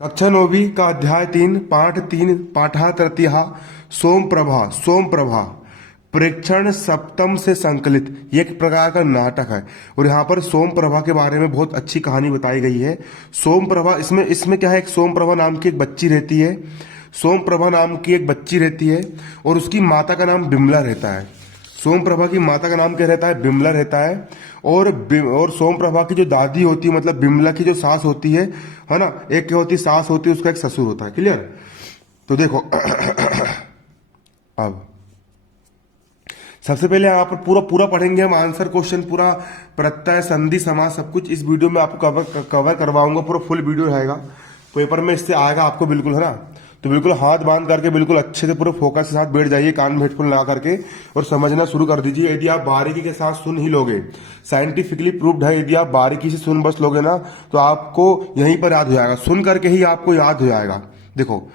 कक्षा 9वीं का अध्याय 3 पाठ 3 पाठा तृतीया सोम प्रभा प्रेक्षण सप्तम से संकलित। ये एक प्रकार का नाटक है और यहाँ पर सोम प्रभा के बारे में बहुत अच्छी कहानी बताई गई है। सोम प्रभा इसमें इसमें क्या है, एक सोम प्रभा नाम की एक बच्ची रहती है। सोम प्रभा नाम की एक बच्ची रहती है और उसकी माता का नाम बिमला रहता है। सोम प्रभा की माता का नाम क्या रहता है, बिमला रहता है। और सोम प्रभा की जो दादी होती है, मतलब बिमला की जो सास होती है ना, एक क्या होती है सास होती है, उसका एक ससुर होता है। क्लियर? तो देखो अब सबसे पहले आप पूरा पूरा पढ़ेंगे हम आंसर क्वेश्चन, पूरा प्रत्यय संधि समास सब कुछ इस वीडियो में आपको कवर करवाऊंगा। पूरा फुल वीडियो रहेगा, पेपर में इससे आएगा आपको बिल्कुल, है ना। तो बिल्कुल हाथ बांध करके बिल्कुल अच्छे से पूरे फोकस के साथ बैठ जाइए, कान में हेडफोन लगा करके और समझना शुरू कर दीजिए। यदि आप बारीकी के साथ सुन ही लोगे, साइंटिफिकली प्रूव्ड है, यदि आप बारीकी से सुन बस लोगे ना तो आपको यहीं पर याद हो जाएगा, सुन करके ही आपको याद हो जाएगा। देखो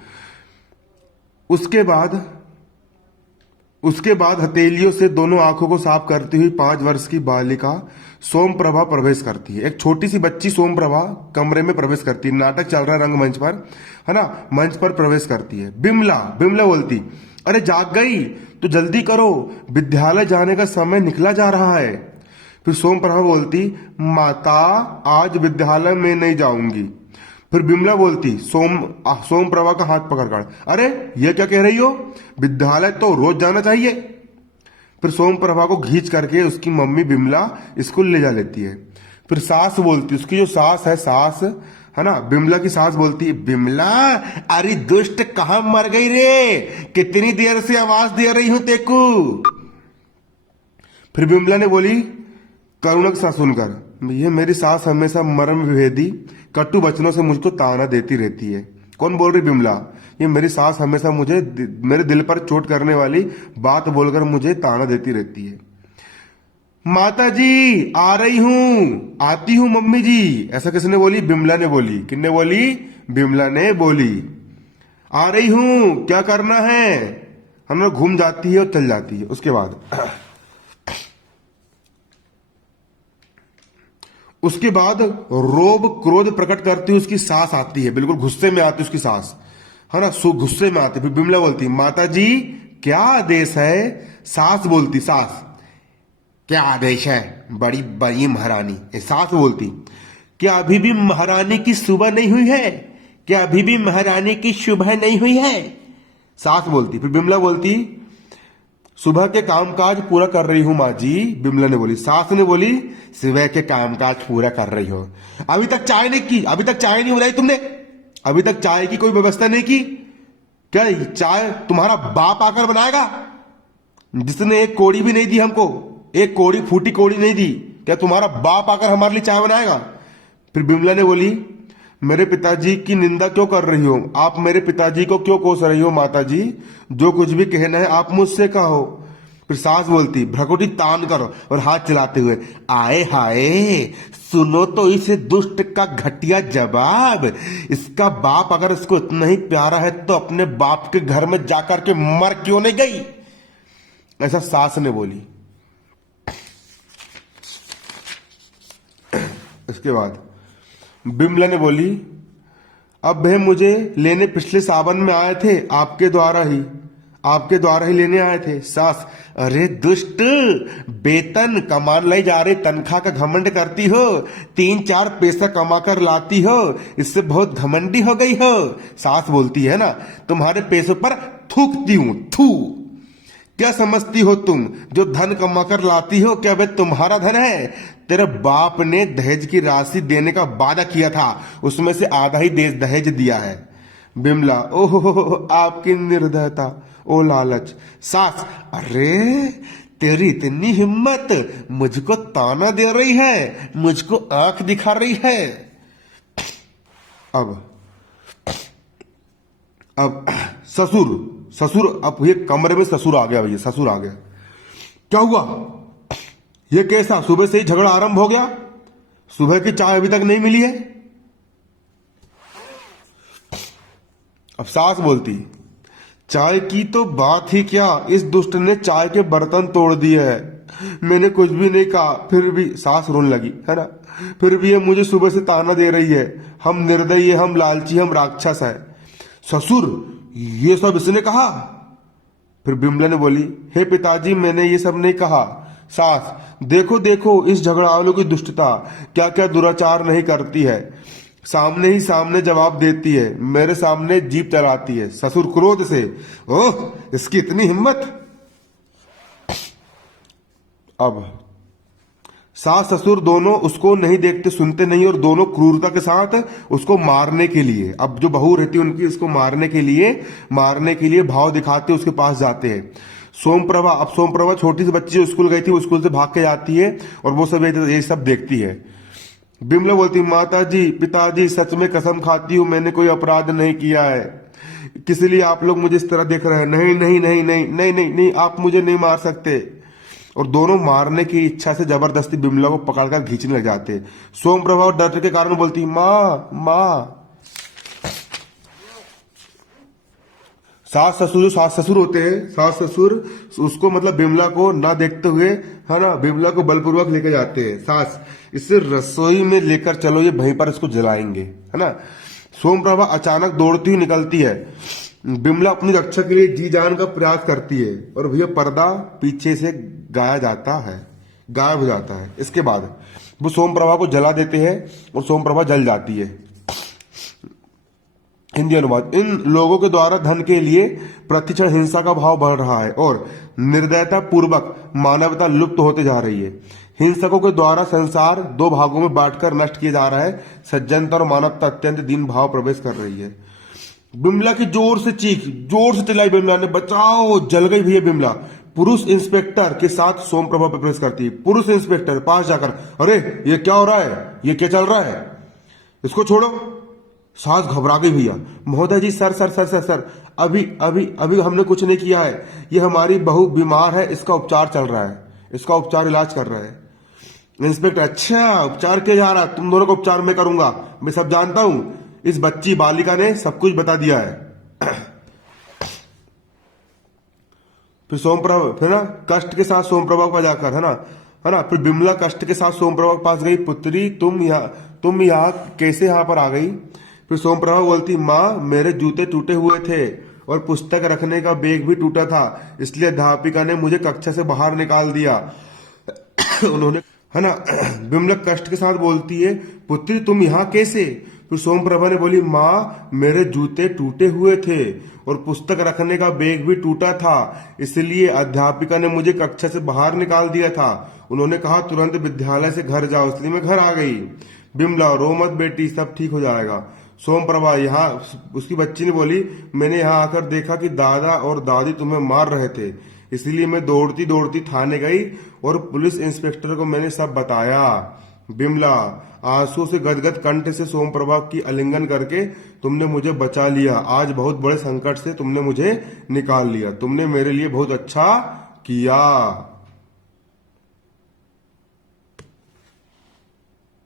उसके बाद हथेलियों से दोनों आंखों को साफ करती हुई 5 वर्ष की बालिका सोम प्रभा प्रवेश करती है। एक छोटी सी बच्ची सोम प्रभा कमरे में प्रवेश करती है। नाटक चल रहा है रंगमंच पर, है ना, मंच पर प्रवेश करती है। बिमला बिमला बोलती, अरे जाग गई तो जल्दी करो, विद्यालय जाने का समय निकला जा रहा है। फिर सोम प्रभा बोलती, माता आज विद्यालय में नहीं जाऊंगी। फिर बिमला बोलती सोम प्रभा का हाथ पकड़कर, अरे ये क्या कह रही हो, विद्यालय तो रोज जाना चाहिए। फिर सोम प्रभा को घींच करके उसकी मम्मी बिमला स्कूल ले जा लेती है। फिर सास बोलती, उसकी जो सास है ना, बिमला की सास बोलती, बिमला अरे दुष्ट कहां मर गई रे, कितनी देर से आवाज दे रही हूं तेको। फिर बिमला ने बोली करुणक सा सुनकर, ये मेरी सास हमेशा मर्म विभेदी कटु वचनों से मुझको ताना देती रहती है। कौन बोल रही, बिमला। ये मेरी सास हमेशा मुझे मेरे दिल पर चोट करने वाली बात बोलकर मुझे ताना देती रहती है। माता जी आ रही हूं, आती हूं मम्मी जी। ऐसा किसने बोली, बिमला ने बोली। किसने बोली, बिमला ने बोली। आ रही हूं, क्या करना है। हम लोग घूम जाती है और चल जाती है। उसके बाद रोब क्रोध प्रकट करती उसकी सास आती है, बिल्कुल गुस्से में आती उसकी सास, है ना, गुस्से में आती। फिर बिमला बोलती, माता जी क्या आदेश है। सास बोलती, सास क्या आदेश है, बड़ी बड़ी महारानी। सास बोलती, क्या अभी भी महारानी की सुबह नहीं हुई है, क्या अभी भी महारानी की सुबह नहीं हुई है। सास बोलती। फिर बिमला बोलती, सुबह के कामकाज पूरा कर रही हूं माँ जी। बिमला ने बोली। सास ने बोली, सुबह के कामकाज पूरा कर रही हो, अभी तक चाय नहीं की, अभी तक चाय नहीं बनाई तुमने, अभी तक चाय की कोई व्यवस्था नहीं की। क्या चाय तुम्हारा बाप आकर बनाएगा, जिसने एक कोड़ी भी नहीं दी हमको, एक कोड़ी फूटी कोड़ी नहीं दी, क्या तुम्हारा बाप आकर हमारे लिए चाय बनाएगा। फिर बिमला ने बोली, मेरे पिताजी की निंदा क्यों कर रही हो, आप मेरे पिताजी को क्यों कोस रही हो माता जी, जो कुछ भी कहना है आप मुझसे कहो। फिर सास बोलती, भ्रकुटी तान करो और हाथ चलाते हुए, आए हाय सुनो तो इसे दुष्ट का घटिया जवाब। इसका बाप अगर इसको इतना ही प्यारा है तो अपने बाप के घर में जाकर के मर क्यों नहीं गई। ऐसा सास ने बोली। इसके बाद बिमला ने बोली, अब वे मुझे लेने पिछले सावन में आए थे, आपके द्वारा ही लेने आए थे। सास, अरे दुष्ट, वेतन कमान लाई जा रही तनख्वाह का घमंड करती हो, 3-4 पैसा कमा कर लाती हो, इससे बहुत घमंडी हो गई हो। सास बोलती है ना, तुम्हारे पैसों पर थूकती हूं, थू। क्या समझती हो तुम, जो धन कमाकर लाती हो क्या वह तुम्हारा धन है। तेरे बाप ने दहेज की राशि देने का वादा किया था, उसमें से आधा ही दहेज दिया है। बिमला, ओहो आपकी निर्दयता, ओ लालच। सास, अरे तेरी इतनी हिम्मत, मुझको ताना दे रही है, मुझको आंख दिखा रही है। अब ससुर अब ये कमरे में ससुर आ गया, भैया ससुर आ गया। क्या हुआ, ये कैसा, सुबह से ही झगड़ा आरंभ हो गया, सुबह की चाय अभी तक नहीं मिली है। अब सास बोलती, चाय की तो बात ही क्या, इस दुष्ट ने चाय के बर्तन तोड़ दिए है, मैंने कुछ भी नहीं कहा, फिर भी सास रोने लगी, है ना। फिर भी ये मुझे सुबह से ताना दे रही है, हम निर्दयी है, हम लालची, हम राक्षस है। ससुर, ये सब इसने कहा? फिर बिमला ने बोली, हे पिताजी, मैंने ये सब नहीं कहा। सास, देखो देखो इस झगड़ालू की दुष्टता, क्या क्या दुराचार नहीं करती है, सामने ही सामने जवाब देती है, मेरे सामने जीप चलाती है। ससुर क्रोध से, ओह, इसकी इतनी हिम्मत। अब सास ससुर दोनों उसको नहीं देखते सुनते नहीं, और दोनों क्रूरता के साथ उसको मारने के लिए, अब जो बहू रहती है उनकी, उसको मारने के लिए भाव दिखाते उसके पास जाते हैं। सोमप्रभा, अब सोमप्रभा छोटी सी बच्ची जो स्कूल गई थी, वो स्कूल से भाग के जाती है और वो सब ये सब देखती है। बिमला बोलती, माता जी, पिताजी, सच में कसम खाती हूं मैंने कोई अपराध नहीं किया है, किस लिए आप लोग मुझे इस तरह देख रहे हैं? नहीं नहीं नहीं नहीं नहीं नहीं नहीं, आप मुझे नहीं मार सकते। और दोनों मारने की इच्छा से जबरदस्ती बिमला को पकड़कर खींचने लग जाते। सोमप्रभा और डर के कारण बोलती, माँ माँ। सास ससुर, जो सास ससुर होते हैं, सास ससुर उसको मतलब बिमला को ना देखते हुए, है ना, बिमला को बलपूर्वक लेके जाते हैं। सास, इसे रसोई में लेकर चलो, ये वहीं पर इसको जलाएंगे, है ना। सोमप्रभा अचानक दौड़ती हुई निकलती है। बिमला अपनी रक्षा के लिए जी जान का प्रयास करती है और भैया पर्दा पीछे से गायब हो जाता है। इसके बाद वो सोमप्रभा को जला देते हैं और सोमप्रभा जल जाती है। हिंदी अनुवाद, इन लोगों के द्वारा धन के लिए प्रतिक्षण हिंसा का भाव बढ़ रहा है और निर्दयता पूर्वक मानवता लुप्त होते जा रही है। हिंसकों के द्वारा संसार दो भागों में बांटकर नष्ट किया जा रहा है। सज्जनता और मानवता अत्यंत दीन भाव प्रवेश कर रही है। बिमला की जोर से चीख, जोर से चिल्लाई बिमला ने, बचाओ, जल गई भैया बिमला। पुरुष इंस्पेक्टर के साथ सोमप्रभा प्रवेश करती है। पुरुष इंस्पेक्टर पास जाकर, अरे ये क्या हो रहा है, ये क्या चल रहा है, इसको छोड़ो। सास घबरा गई, भैया, महोदय जी, sir sir sir sir sir, अभी अभी अभी हमने कुछ नहीं किया है, ये हमारी बहू बीमार है, इसका उपचार चल रहा है, इसका उपचार इलाज कर रहा है। इंस्पेक्टर, अच्छा उपचार किया जा रहा है, तुम दोनों का उपचार मैं करूंगा, मैं सब जानता हूं, इस बच्ची बालिका ने सब कुछ बता दिया है। फिर सोमप्रभा, फिर ना कष्ट के साथ सोमप्रभा के पास जाकर, है ना, फिर बिमला कष्ट के साथ सोमप्रभा के पास गई। पुत्री, तुम यहाँ कैसे यहाँ पर आ गई? फिर सोमप्रभा बोलती, माँ, मेरे जूते टूटे हुए थे और पुस्तक रखने का बैग भी टूटा था, इसलिए अध्यापिका ने मुझे कक्षा से बाहर निकाल दिया। उन्होंने, है ना। बिमला कष्ट के साथ बोलती है, पुत्री तुम यहाँ कैसे? फिर सोमप्रभा ने बोली, माँ, मेरे जूते टूटे हुए थे और पुस्तक रखने का बैग भी टूटा था, इसलिए अध्यापिका ने मुझे कक्षा से बाहर निकाल दिया था। उन्होंने कहा तुरंत विद्यालय से घर जाओ, इसलिए मैं घर आ गई। बिमला, रो मत बेटी, सब ठीक हो जाएगा। सोमप्रभा, यहाँ उसकी बच्ची ने बोली, मैंने यहाँ आकर देखा कि दादा और दादी तुम्हें मार रहे थे, इसलिए मैं दौड़ती दौड़ती थाने गई और पुलिस इंस्पेक्टर को मैंने सब बताया। बिमला आंसू से गदगद कंठ से सोमप्रभा की आलिंगन करके, तुमने मुझे बचा लिया, आज बहुत बड़े संकट से तुमने मुझे निकाल लिया, तुमने मेरे लिए बहुत अच्छा किया।